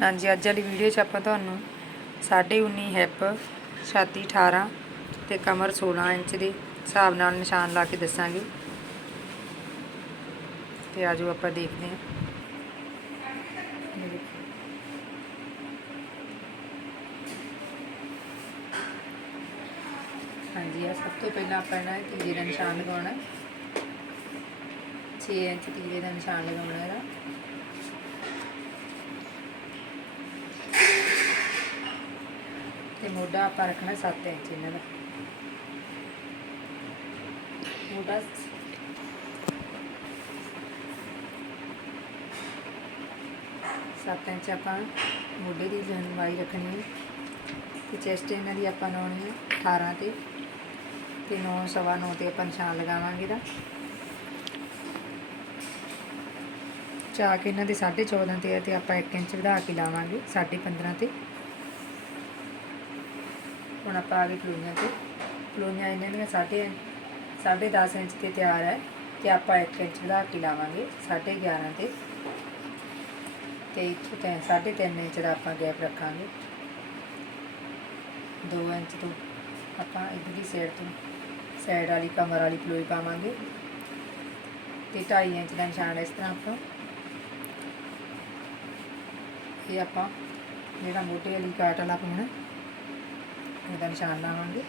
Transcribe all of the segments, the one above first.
ਹਾਂਜੀ, ਅੱਜ ਵਾਲੀ ਵੀਡੀਓ 'ਚ ਆਪਾਂ ਤੁਹਾਨੂੰ 19.5 ਹਿੱਪ ਛਾਤੀ 18 ਤੇ ਕਮਰ 16 ਇੰਚ ਦੇ ਹਿਸਾਬ ਨਾਲ ਨਿਸ਼ਾਨ ਲਾ ਕੇ ਦੱਸਾਂਗੇ। ਤੇ ਆਜੋ ਆਪਾਂ ਦੇਖਦੇ ਹਾਂ। ਹਾਂਜੀ ਆ ਸਭ ਤੋਂ ਪਹਿਲਾਂ ਆਪਾਂ ਇਹਨਾਂ ਦੇ ਦਾ ਨਿਸ਼ਾਨ ਲਗਾਉਣਾ। 6 ਇੰਚ ਤੀਜੇ ਦਾ ਨਿਸ਼ਾਨ ਲਗਾਉਣਾ ਇਹਦਾ ਤੇ ਮੋਢਾ ਆਪਾਂ ਰੱਖਣਾ 7 ਇੰਚ ਇਹਨਾਂ ਦਾ। ਮੋਢਾ ਸੱਤ ਇੰਚ ਆਪਾਂ ਮੋਢੇ ਦੀ ਲੰਬਾਈ ਰੱਖਣੀ ਹੈ। ਤੇ ਚੈਸਟ ਇਹਨਾਂ ਦੀ ਆਪਾਂ ਲਾਉਣੀ ਹੈ 18 ਤੇ। ਤੇ 9 ਸਵਾ 9 ਤੇ ਆਪਾਂ ਨਿਸ਼ਾਨ ਲਗਾਵਾਂਗੇ ਦਾ ਚਾਕ ਇਹਨਾਂ ਦੇ 14.5 ਤੇ ਹੈ ਤੇ ਆਪਾਂ 1 ਇੰਚ ਵਧਾ ਕੇ ਲਾਵਾਂਗੇ 15.5 ਤੇ। ਹੁਣ ਆਪਾਂ ਆ ਗਏ ਪਲੂਈਆਂ ਤੇ। ਪਲੂਈਆਂ ਇਹਨਾਂ ਦੀਆਂ ਸਾਢੇ ਸਾਢੇ 10 ਇੰਚ ਤੇ ਤਿਆਰ ਹੈ ਤੇ ਆਪਾਂ 1 ਇੰਚ ਵਧਾ ਕੇ ਲਾਵਾਂਗੇ 11.5 ਤੇ। ਤੇ ਇੱਥੋਂ ਤੈਂ 3.5 ਇੰਚ ਦਾ ਆਪਾਂ ਗੈਪ ਰੱਖਾਂਗੇ। 2 ਇੰਚ ਤੋਂ ਆਪਾਂ ਇਧਰਲੀ ਸਾਈਡ ਤੋਂ ਸਾਈਡ ਵਾਲੀ ਕਮਰ ਵਾਲੀ ਪਲੋਈ ਪਾਵਾਂਗੇ। ਤੇ 2.5 ਇੰਚ ਦਾ ਨਿਸ਼ਾਨ ਇਸ ਤਰ੍ਹਾਂ ਆਪਾਂ। ਇਹ ਆਪਾਂ ਜਿਹੜਾ ਮੋਢੇ ਵਾਲੀ ਕਾਟ ਵਾਲਾ ਪਾਉਣਾ। ਇਹਦਾ ਨਿਸ਼ਾਨ ਲਾਵਾਂਗੇ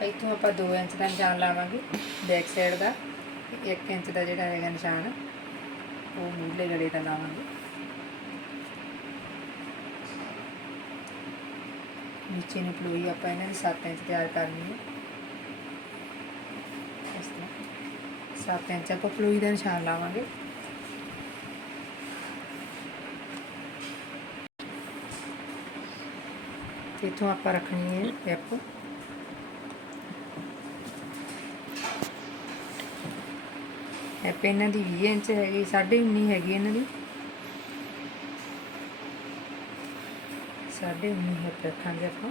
ਇੱਥੋਂ ਆਪਾਂ 2 ਇੰਚ ਦਾ ਨਿਸ਼ਾਨ ਲਾਵਾਂਗੇ ਬੈਕ ਸਾਈਡ ਦਾ 1 ਇੰਚ ਦਾ ਜਿਹੜਾ ਹੈਗਾ ਨਿਸ਼ਾਨ ਉਹ ਮੂਲੇ ਗਲੇ ਦਾ ਲਾਵਾਂਗੇ ਨੀਚੇ ਨੂੰ ਪਲੋਈ ਆਪਾਂ ਇਹਨਾਂ ਦੀ 7 ਇੰਚ ਤਿਆਰ ਕਰਨੀ ਹੈ ਇਸ ਤਰ੍ਹਾਂ 7 ਇੰਚ ਆਪਾਂ ਪਲੋਈ ਦਾ ਨਿਸ਼ਾਨ ਲਾਵਾਂਗੇ ਤੇ ਇੱਥੋਂ ਆਪਾਂ ਰੱਖਣੀ ਹੈ ਪੈਪ ਪੈਪ ਇਹਨਾਂ ਦੀ 20 ਇੰਚ ਹੈਗੀ 19.5 ਹੈਗੀ ਇਹਨਾਂ ਦੀ। 19.5 ਹੈਪ ਰੱਖਾਂਗੇ ਆਪਾਂ।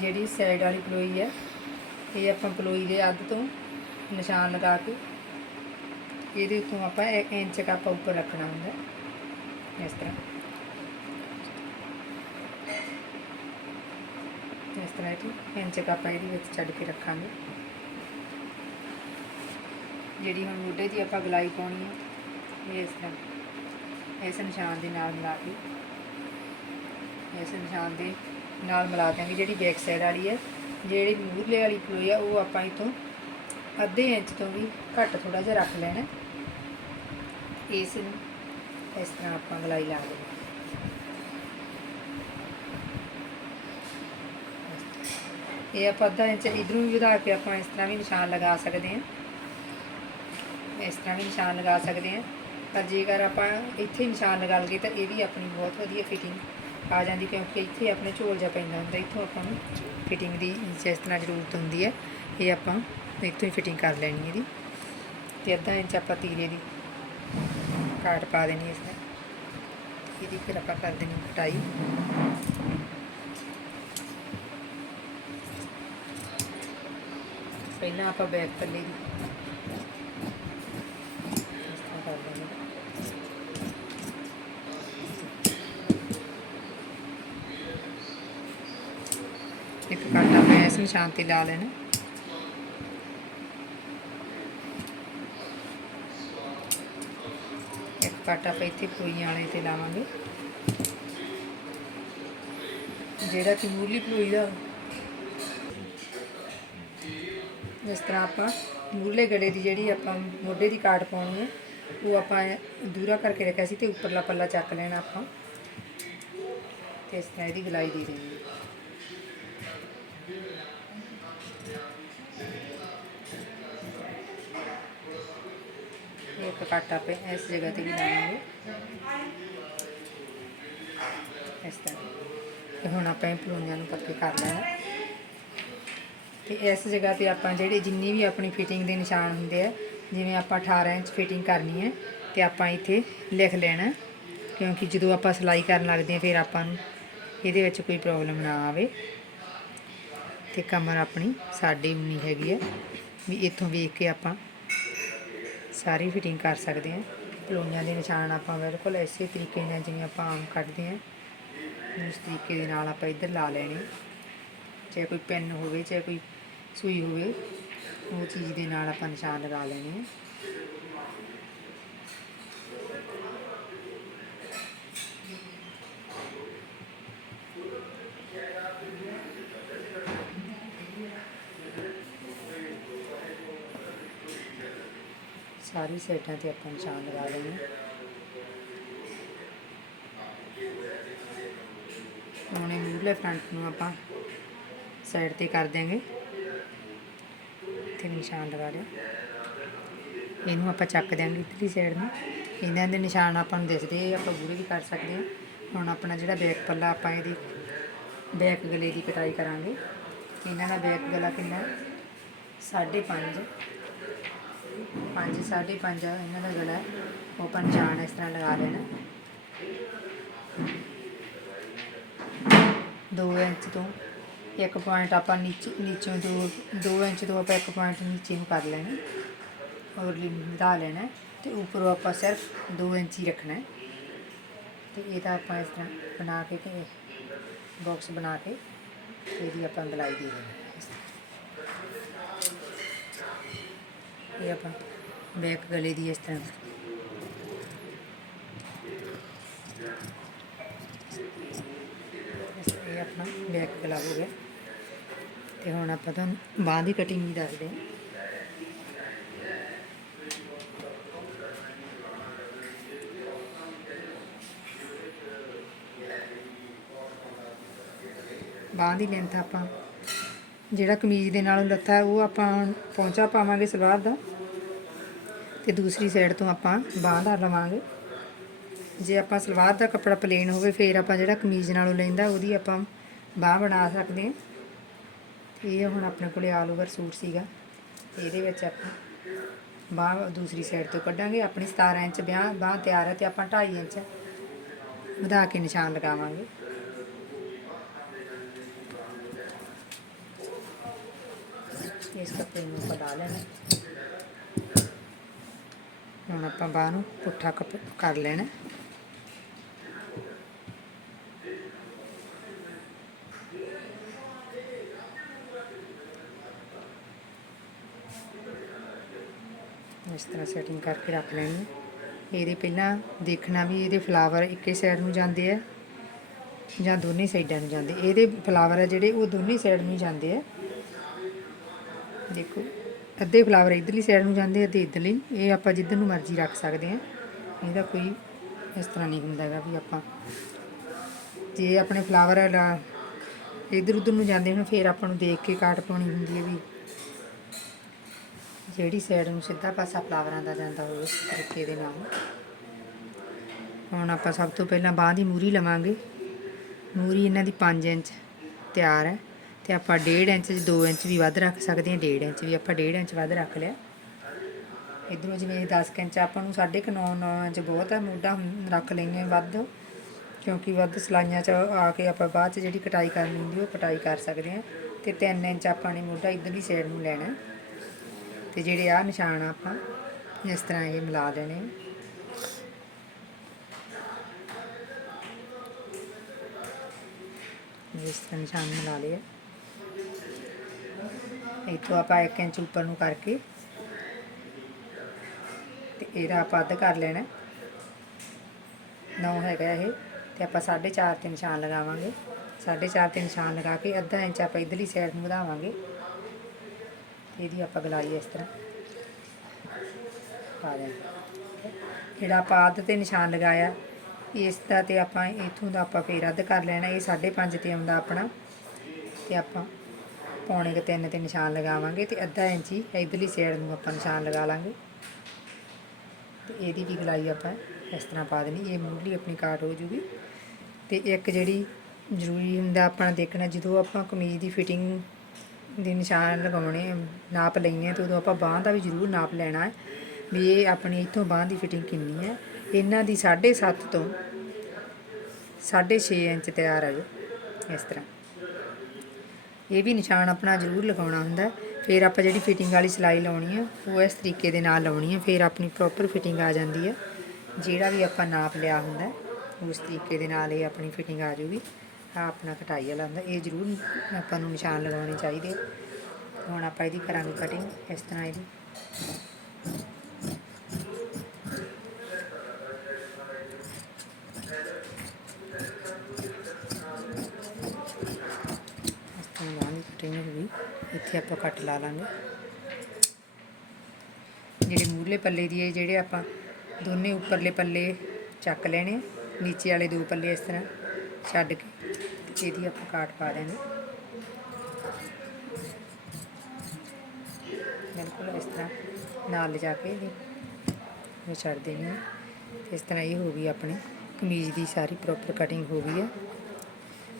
ਜਿਹੜੀ ਸਾਈਡ ਵਾਲੀ ਪਲੋਈ ਹੈ, ਇਹ ਆਪਾਂ ਪਲੋਈ ਦੇ ਅੱਧ ਤੋਂ ਨਿਸ਼ਾਨ ਲਗਾ ਕੇ ਇਹਦੇ ਉੱਤੋਂ ਆਪਾਂ 1 ਇੰਚ ਕੱਪ ਉੱਪਰ ਰੱਖਣਾ ਹੁੰਦਾ ਇਸ ਤਰ੍ਹਾਂ ਇਸ ਤਰ੍ਹਾਂ ਇਹ ਇੰਚ ਕੱਪ ਇਹਦੇ ਵਿੱਚ ਛੱਡ ਕੇ ਰੱਖਾਂਗੇ। ਜਿਹੜੀ ਹੁਣ ਮੋਢੇ ਦੀ ਆਪਾਂ ਗਲਾਈ ਪਾਉਣੀ ਹੈ ਇਸ ਤਰ੍ਹਾਂ ਇਸ ਨਿਸ਼ਾਨ ਦੇ ਨਾਲ ਮਿਲਾ ਕੇ ਇਸ ਨਿਸ਼ਾਨ ਦੇ ਨਾਲ ਮਿਲਾ ਦਿਆਂਗੇ। ਜਿਹੜੀ ਬੈਕ ਸਾਈਡ ਵਾਲੀ ਹੈ ਜਿਹੜੀ ਮੂਰਲੇ ਵਾਲੀ ਪਲੋਈ ਆ, ਉਹ ਆਪਾਂ ਇਥੋਂ ਅੱਧੇ ਇੰਚ ਤੋਂ ਵੀ ਘੱਟ ਥੋੜਾ ਜਿਹਾ ਰੱਖ ਲੈਣਾ। ਇਸ ਨੂੰ ਇਸ ਤਰ੍ਹਾਂ ਆਪਾਂ ਗਲਾਈ ਲਾ ਦੇਣੀ ਇਹ ਆਪਾਂ ਅੱਧਾ ਇੰਚ ਇਧਰੋਂ ਵੀ ਵਧਾ ਕੇ ਆਪਾਂ ਇਸ ਤਰ੍ਹਾਂ ਵੀ ਨਿਸ਼ਾਨ ਲਗਾ ਸਕਦੇ ਹਾਂ। ਇਸ ਤਰ੍ਹਾਂ ਵੀ ਨਿਸ਼ਾਨ ਲਗਾ ਸਕਦੇ ਹਾਂ। ਪਰ ਜੇਕਰ ਆਪਾਂ ਇੱਥੇ ਨਿਸ਼ਾਨ ਲਗਾ ਲਈਏ ਤਾਂ ਇਹ ਵੀ ਆਪਣੀ ਬਹੁਤ ਵਧੀਆ ਫਿਟਿੰਗ ਆ ਜਾਂਦੀ ਕਿਉਂਕਿ ਇੱਥੇ ਆਪਣੇ ਝੋਲ ਜਾ ਪੈਂਦਾ ਹੁੰਦਾ ਇੱਥੋਂ ਆਪਾਂ ਨੂੰ ਫਿਟਿੰਗ ਦੀ ਜਿਸ ਤਰ੍ਹਾਂ ਜ਼ਰੂਰਤ ਹੁੰਦੀ ਹੈ। ਇਹ ਆਪਾਂ ਇੱਥੋਂ ਹੀ ਫਿਟਿੰਗ ਕਰ ਲੈਣੀ ਇਹਦੀ। ਤੇ ਅੱਧਾ ਇੰਚ ਆਪਾਂ ਤੀਰੇ ਦੀ ਕਾਟ ਪਾ ਦੇਣੀ ਇਸ ਤਰ੍ਹਾਂ। ਇਹਦੀ ਫਿਰ ਆਪਾਂ ਕਰ ਦੇਣੀ ਕਟਾਈ। ਪਹਿਲਾਂ ਆਪਾਂ ਬੈਕ ਪੱਲੇ ਦੀ ਇੱਕ ਕਾਟਾ ਮੈਂ ਇਸ ਨਿਸ਼ਾਨ ਤੇ ਲਾ ਲੈਣਾ। ਇੱਕ ਕਾਟਾ ਆਪਾਂ ਇੱਥੇ ਪਲੋਈਆਂ ਵਾਲੇ ਤੇ ਲਾਵਾਂਗੇ। ਜਿਹੜਾ ਕਿ ਮੂਲੀ ਪਲੋਈ ਦਾ ਇਸ ਤਰ੍ਹਾਂ ਆਪਾਂ ਮੂਲੇ ਗੜੇ ਦੀ ਜਿਹੜੀ ਆਪਾਂ ਮੋਢੇ ਦੀ ਕਾਟ ਪਾਉਣੀ ਹੈ, ਉਹ ਆਪਾਂ ਦੂਰਾ ਕਰਕੇ ਰੱਖਿਆ ਸੀ ਤੇ ਉੱਪਰਲਾ ਪੱਲਾ ਚੱਕ ਲੈਣਾ ਆਪਾਂ। ਤੇ ਇਸ ਤਰ੍ਹਾਂ ਇਹਦੀ ਗਲਾਈ ਦੇ ਦੇਣੀ ਹੈ। ਇੱਕ ਕਾਟਾ ਪੇ ਇਸ ਜਗ੍ਹਾ ਤੇ ਵੀ ਲਾਵਾਂਗੇ। ਇਸ ਤਰ੍ਹਾਂ। ਤੇ ਹੁਣ ਆਪਾਂ ਇਹ ਪਲੂਈਆਂ ਨੂੰ ਪੱਕੇ ਕਰ ਲੈਣਾ। ਤੇ ਇਸ ਜਗ੍ਹਾ ਤੇ ਆਪਾਂ ਜਿਹੜੇ ਜਿੰਨੀ ਵੀ ਆਪਣੀ ਫਿਟਿੰਗ ਦੇ ਨਿਸ਼ਾਨ ਹੁੰਦੇ ਆ, ਜਿਵੇਂ ਆਪਾਂ 18 ਇੰਚ ਫਿਟਿੰਗ ਕਰਨੀ ਹੈ, ਤੇ ਆਪਾਂ ਇੱਥੇ ਲਿਖ ਲੈਣਾ ਕਿਉਂਕਿ ਜਦੋਂ ਆਪਾਂ ਸਿਲਾਈ ਕਰਨ ਲੱਗਦੇ ਆ ਫਿਰ ਆਪਾਂ ਨੂੰ ਇਹਦੇ ਵਿੱਚ ਕੋਈ ਪ੍ਰੋਬਲਮ ਨਾ ਆਵੇ। ਤੇ ਕਮਰ ਆਪਣੀ ਸਾਡੀ 19 ਹੈਗੀ ਹੈ, ਵੀ ਇੱਥੋਂ ਵੇਖ ਕੇ ਆਪਾਂ ਸਾਰੀ ਫਿਟਿੰਗ ਕਰ ਸਕਦੇ ਹਾਂ। ਪਲੋਈਆਂ ਦੇ ਨਿਸ਼ਾਨ ਆਪਾਂ ਬਿਲਕੁਲ ਇਸੇ ਤਰੀਕੇ ਨਾਲ ਜਿਵੇਂ ਆਪਾਂ ਆਮ ਕੱਢਦੇ ਹਾਂ, ਉਸ ਤਰੀਕੇ ਦੇ ਨਾਲ ਆਪਾਂ ਇੱਧਰ ਲਾ ਲੈਣੇ। ਚਾਹੇ ਕੋਈ ਪੈਨ ਹੋਵੇ, ਚਾਹੇ ਕੋਈ ਸੂਈ ਹੋਵੇ, ਉਹ ਚੀਜ਼ ਦੇ ਨਾਲ ਆਪਾਂ ਨਿਸ਼ਾਨ ਲਗਾ ਲੈਣੇ ਆ ਸਾਰੀ ਸਾਈਡਾਂ ਤੇ ਆਪਾਂ ਨਿਸ਼ਾਨ ਲਗਾ ਲੈਣੇ ਹੁਣ ਇਹ ਮੂਹਰਲੇ ਫਰੰਟ ਨੂੰ ਆਪਾਂ ਸਾਈਡ ਤੇ ਕਰ ਦਿਆਂਗੇ। ਤੇ ਨਿਸ਼ਾਨ ਲਗਾ ਦਿਓ ਇਹਨੂੰ ਆਪਾਂ ਚੱਕ ਦਿਆਂਗੇ ਇਧਰਲੀ ਸਾਈਡ ਨੂੰ। ਇਹਨਾਂ ਦੇ ਨਿਸ਼ਾਨ ਆਪਾਂ ਨੂੰ ਦਿਸਦੇ ਆਪਾਂ ਪੂਰੇ ਵੀ ਕਰ ਸਕਦੇ ਹਾਂ ਹੁਣ ਆਪਣਾ ਜਿਹੜਾ ਬੈਕ ਪੱਲਾ ਆਪਾਂ ਇਹਦੀ, ਬੈਕ ਗਲੇ ਦੀ ਕਟਾਈ ਕਰਾਂਗੇ। ਇਹਨਾਂ ਦਾ ਬੈਕ ਗਲਾ ਕਿੰਨਾ? ਹੈ? ਸਾਢੇ ਪੰਜ। ਪੰਜ, ਸਾਢੇ ਪੰਜ ਇਹਨਾਂ ਦਾ ਗਲਾ। ਉਹ ਆਪਾਂ ਨਿਸ਼ਾਨ ਇਸ ਤਰ੍ਹਾਂ ਲਗਾ ਲੈਣਾ। 2 ਇੰਚ ਤੋਂ ਇੱਕ ਪੁਆਇੰਟ ਆਪਾਂ ਨੀਚੇ ਨੀਚੋਂ ਦੋ 2 ਇੰਚ ਤੋਂ ਆਪਾਂ ਇੱਕ ਪੁਆਇੰਟ ਨੀਚੇ ਨੂੰ ਕਰ ਲੈਣਾ। ਔਰ ਵਧਾ ਲੈਣਾ। ਹੈ ਤੇ ਉੱਪਰੋਂ ਆਪਾਂ ਸਿਰਫ 2 ਇੰਚ ਹੀ ਰੱਖਣਾ ਹੈ। ਤੇ ਇਹਦਾ ਆਪਾਂ ਇਸ ਤਰ੍ਹਾਂ ਬਣਾ ਕੇ ਤੇ ਬਾਕਸ ਬਣਾ ਕੇ ਤੇ ਇਹਦੀ ਆਪਾਂ ਗਲਾਈ ਦੇ ਦੇਣੀ ਹੈ ਇਸ ਤਰ੍ਹਾਂ। ਇਹ ਆਪਾਂ ਬੈਕ ਗਲੇ ਦੀ ਇਸ ਤਰ੍ਹਾਂ। ਇਸ- ਇਹ ਆਪਣਾ ਬੈਕ ਗਲਾ ਹੋ ਗਿਆ। ਤੇ ਹੁਣ ਆਪਾਂ ਤੁਹਾਨੂੰ ਬਾਂਹ ਦੀ ਕਟਿੰਗ ਵੀ ਦੱਸਦੇ ਹਾਂ। ਬਾਂਹ ਦੀ ਲੈਂਥ ਆਪਾਂ, ਜਿਹੜਾ ਕਮੀਜ਼ ਦੇ ਨਾਲੋਂ ਲੱਥਾ ਉਹ ਆਪਾਂ ਪਹੁੰਚਾ ਪਾਵਾਂਗੇ ਸਲਵਾਰ ਦਾ ਤੇ ਦੂਸਰੀ ਸਾਈਡ ਤੋਂ ਆਪਾਂ ਬਾਂਹ ਦਾ ਲਵਾਂਗੇ। ਜੇ ਆਪਾਂ ਸਲਵਾਰ ਦਾ ਕੱਪੜਾ ਪਲੇਨ ਹੋਵੇ, ਫਿਰ ਆਪਾਂ ਜਿਹੜਾ ਕਮੀਜ਼ ਨਾਲੋਂ ਲੈਂਦਾ, ਉਹਦੀ ਆਪਾਂ ਬਾਂਹ ਬਣਾ ਸਕਦੇ ਹਾਂ। ਇਹ ਹੁਣ ਆਪਣੇ ਕੋਲੇ ਆਲ ਓਵਰ ਸੂਟ ਸੀਗਾ। ਤੇ ਇਹਦੇ ਵਿੱਚ ਆਪਾਂ ਬਾਂਹ ਦੂਸਰੀ ਸਾਈਡ ਤੋਂ ਕੱਢਾਂਗੇ, ਆਪਣੀ 17 ਇੰਚ ਵਿਆਹ, ਬਾਂਹ ਤਿਆਰ ਹੈ ਤੇ ਆਪਾਂ 2.5 ਇੰਚ ਵਧਾ ਕੇ ਨਿਸ਼ਾਨ ਲਗਾਵਾਂਗੇ। ਇਸ ਕੱਪੜੇ ਨੂੰ ਆਪਾਂ ਲਾ ਲੈਣਾ। ਹੁਣ ਆਪਾਂ ਬਾਂਹ ਨੂੰ ਪੁੱਠਾ ਕੱਪ ਕਰ ਲੈਣਾ। ਇਸ ਤਰ੍ਹਾਂ ਸੈਟਿੰਗ ਕਰਕੇ ਰੱਖ ਲੈਣੀ। ਹੈ। ਇਹਦੇ ਪਹਿਲਾਂ ਦੇਖਣਾ ਵੀ ਇਹਦੇ ਫਲਾਵਰ ਇੱਕੇ ਸਾਈਡ ਨੂੰ ਜਾਂਦੇ ਆ ਜਾਂ ਦੋਨੇ ਸਾਈਡਾਂ ਨੂੰ ਜਾਂਦੇ। ਇਹਦੇ ਫਲਾਵਰ ਆ ਜਿਹੜੇ, ਉਹ ਦੋਨੇ ਸਾਈਡ ਨੂੰ ਜਾਂਦੇ ਆ। ਦੇਖੋ, ਅੱਧੇ ਫਲਾਵਰ ਇਧਰਲੀ ਸਾਈਡ ਨੂੰ ਜਾਂਦੇ ਅੱਧੇ ਇਧਰਲੀ ਇਹ ਆਪਾਂ ਜਿੱਧਰ ਨੂੰ ਮਰਜ਼ੀ ਰੱਖ ਸਕਦੇ ਹਾਂ ਇਹਦਾ ਕੋਈ ਇਸ ਤਰ੍ਹਾਂ ਨਹੀਂ ਹੁੰਦਾ ਹੈਗਾ ਵੀ ਆਪਾਂ ਜੇ ਆਪਣੇ ਫਲਾਵਰ ਇਧਰ ਉਧਰ ਨੂੰ ਜਾਂਦੇ ਹੁਣ, ਫਿਰ ਆਪਾਂ ਨੂੰ ਦੇਖ ਕੇ ਕਾਟ ਪਾਉਣੀ ਹੁੰਦੀ ਹੈ ਵੀ ਜਿਹੜੀ ਸਾਈਡ ਨੂੰ ਸਿੱਧਾ ਪਾਸਾ ਫਲਾਵਰਾਂ ਦਾ ਜਾਂਦਾ ਹੋਵੇ, ਉਸ ਤਰੀਕੇ ਦੇ ਨਾਲ। ਹੁਣ ਆਪਾਂ ਸਭ ਤੋਂ ਪਹਿਲਾਂ ਬਾਂਹ ਦੀ ਮੂਰੀ ਲਵਾਂਗੇ। ਮੂਰੀ ਇਹਨਾਂ ਦੀ 5 ਇੰਚ ਤਿਆਰ ਹੈ ਤੇ ਆਪਾਂ 1.5 ਇੰਚ 2 ਇੰਚ ਵੀ ਵੱਧ ਰੱਖ ਸਕਦੇ ਹਾਂ 1.5 ਇੰਚ ਵੀ। ਆਪਾਂ 1.5 ਇੰਚ ਵੱਧ ਰੱਖ ਲਿਆ। ਇਧਰੋਂ ਜਿਵੇਂ 10 ਕੁ ਇੰਚ ਆਪਾਂ ਨੂੰ 9.5 9 ਇੰਚ ਬਹੁਤ ਹੈ, ਮੋਢਾ ਹੁਣ ਰੱਖ ਲੈਂਦੇ ਹਾਂ ਵੱਧ, ਕਿਉਂਕਿ ਵੱਧ ਸਲਾਈਆਂ 'ਚ ਆ ਕੇ ਆਪਾਂ ਬਾਅਦ 'ਚ ਜਿਹੜੀ ਕਟਾਈ ਕਰਨੀ ਹੁੰਦੀ ਉਹ ਕਟਾਈ ਕਰ ਸਕਦੇ ਹਾਂ। ਤੇ 3 ਇੰਚ ਆਪਾਂ ਨੇ ਮੋਢਾ ਇਧਰਲੀ ਸਾਈਡ ਨੂੰ ਲੈਣਾ ਤੇ ਜਿਹੜੇ ਆ ਨਿਸ਼ਾਨ ਆਪਾਂ ਇਸ ਤਰ੍ਹਾਂ ਇਹ ਮਿਲਾ ਦੇਣੇ ਜਿਸ ਤਰ੍ਹਾਂ ਨਿਸ਼ਾਨ ਮਿਲਾ ਲਿਆ ਇੱਥੋਂ ਆਪਾਂ 1 ਇੰਚ ਉੱਪਰ ਨੂੰ ਕਰਕੇ ਤੇ ਇਹਦਾ ਆਪਾਂ ਅੱਧ ਕਰ ਲੈਣਾ। ਨੌ ਹੈਗਾ ਇਹ ਤੇ ਆਪਾਂ 4.5 ਤੇ ਨਿਸ਼ਾਨ ਲਗਾਵਾਂਗੇ। 4.5 ਤੇ ਨਿਸ਼ਾਨ ਲਗਾ ਕੇ ਅੱਧਾ ਇੰਚ ਆਪਾਂ ਇਧਰਲੀ ਸਾਈਡ ਨੂੰ ਵਧਾਵਾਂਗੇ। ਇਹਦੀ ਆਪਾਂ ਗਲਾਈ ਇਸ ਤਰ੍ਹਾਂ। ਪਾ ਦੇਣਾ। ਜਿਹੜਾ ਆਪਾਂ ਅੱਧ ਤੇ ਨਿਸ਼ਾਨ ਲਗਾਇਆ, ਇਸ ਦਾ ਤੇ ਆਪਾਂ ਇਥੋਂ ਦਾ ਆਪਾਂ ਫੇਰ ਅੱਧ ਕਰ ਲੈਣਾ। ਇਹ 5.5 ਤੇ ਆਉਂਦਾ ਆਪਣਾ। ਤੇ ਆਪਾਂ ਪੌਣੇ ਕੁ ਤਿੰਨ ਤੇ ਨਿਸ਼ਾਨ ਲਗਾਵਾਂਗੇ ਤੇ ਅੱਧਾ ਇੰਚੀ ਹੀ ਇਧਰਲੀ ਸਾਈਡ ਨੂੰ ਆਪਾਂ ਨਿਸ਼ਾਨ ਲਗਾ ਲਾਂਗੇ। ਤੇ ਇਹਦੀ ਵੀ ਗਲਾਈ ਆਪਾਂ ਇਸ ਤਰ੍ਹਾਂ ਪਾ ਦੇਣੀ। ਇਹ ਮੂਲੀ ਆਪਣੀ ਕਾਟ ਹੋ ਜੂਗੀ। ਤੇ ਇੱਕ ਜਿਹੜੀ ਜ਼ਰੂਰੀ ਹੁੰਦਾ ਆਪਣਾ ਦੇਖਣਾ, ਜਦੋਂ ਆਪਾਂ ਕਮੀਜ਼ ਦੀ ਫਿਟਿੰਗ ਦੇ ਨਿਸ਼ਾਨ ਲਗਾਉਣੇ ਨਾਪ ਲੈਣੇ ਆ ਤੇ ਉਦੋਂ ਆਪਾਂ ਬਾਂਹ ਦਾ ਵੀ ਜ਼ਰੂਰ ਨਾਪ ਲੈਣਾ ਹੈ ਵੀ ਇਹ ਆਪਣੀ ਇੱਥੋਂ ਬਾਂਹ ਦੀ ਫਿਟਿੰਗ ਕਿੰਨੀ ਹੈ। ਇਹਨਾਂ ਦੀ 7.5 ਤੋਂ 6.5 ਇੰਚ ਤਿਆਰ ਹੈ ਜੋ, ਇਸ ਤਰ੍ਹਾਂ। ਇਹ ਵੀ ਨਿਸ਼ਾਨ ਆਪਣਾ ਜ਼ਰੂਰ ਲਗਾਉਣਾ ਹੁੰਦਾ ਫਿਰ ਆਪਾਂ ਜਿਹੜੀ ਫਿਟਿੰਗ ਵਾਲੀ ਸਿਲਾਈ ਲਾਉਣੀ ਹੈ ਉਹ ਇਸ ਤਰੀਕੇ ਦੇ ਨਾਲ ਲਾਉਣੀ ਹੈ ਫਿਰ ਆਪਣੀ ਪ੍ਰੋਪਰ ਫਿਟਿੰਗ ਆ ਜਾਂਦੀ ਹੈ। ਜਿਹੜਾ ਵੀ ਆਪਾਂ ਨਾਪ ਲਿਆ ਹੁੰਦਾ ਉਸ ਤਰੀਕੇ ਦੇ ਨਾਲ ਇਹ ਆਪਣੀ ਫਿਟਿੰਗ ਆ ਜੂਗੀ ਆ ਆਪਣਾ ਕਟਾਈ ਵਾਲਾ ਹੁੰਦਾ, ਇਹ ਜ਼ਰੂਰ ਆਪਾਂ ਨੂੰ ਨਿਸ਼ਾਨ ਲਗਾਉਣੇ ਚਾਹੀਦੇ। ਹੁਣ ਆਪਾਂ ਇਹਦੀ ਕਰਾਂਗੇ ਕਟਿੰਗ ਇਸ ਤਰ੍ਹਾਂ ਇਹਦੀ। ਇਸ ਤਰ੍ਹਾਂ ਲਾਉਣੀ ਕਟਿੰਗ ਹੋ ਗਈ। ਇੱਥੇ ਆਪਾਂ ਕੱਟ ਲਾ ਲਾਂਗੇ। ਜਿਹੜੇ ਮੂਰਲੇ ਪੱਲੇ ਦੀ ਹੈ ਜਿਹੜੇ ਆਪਾਂ ਦੋਨੇ ਉੱਪਰਲੇ ਪੱਲੇ ਚੱਕ ਲੈਣੇ, ਨੀਚੇ ਵਾਲੇ ਦੋ ਪੱਲੇ ਇਸ ਤਰ੍ਹਾਂ ਛੱਡ ਕੇ। ਤੇ ਇਹਦੀ ਆਪਾਂ ਕਾਟ ਪਾ ਦੇਣੀ। ਬਿਲਕੁਲ ਇਸ ਤਰ੍ਹਾਂ ਨਾਲ ਲਿਜਾ ਕੇ ਇਹਦੀ ਇਹ ਛੱਡ ਦੇਣੀ ਹੈ ਇਸ ਤਰ੍ਹਾਂ ਇਹ ਹੋ ਗਈ ਆਪਣੀ। ਕਮੀਜ਼ ਦੀ ਸਾਰੀ ਪ੍ਰੋਪਰ ਕਟਿੰਗ ਹੋ ਗਈ ਹੈ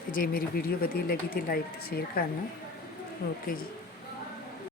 ਤੇ ਜੇ ਮੇਰੀ ਵੀਡੀਓ ਵਧੀਆ ਲੱਗੀ ਤੇ ਲਾਈਕ ਤੇ ਸ਼ੇਅਰ ਕਰਨਾ। ਓਕੇ ਜੀ।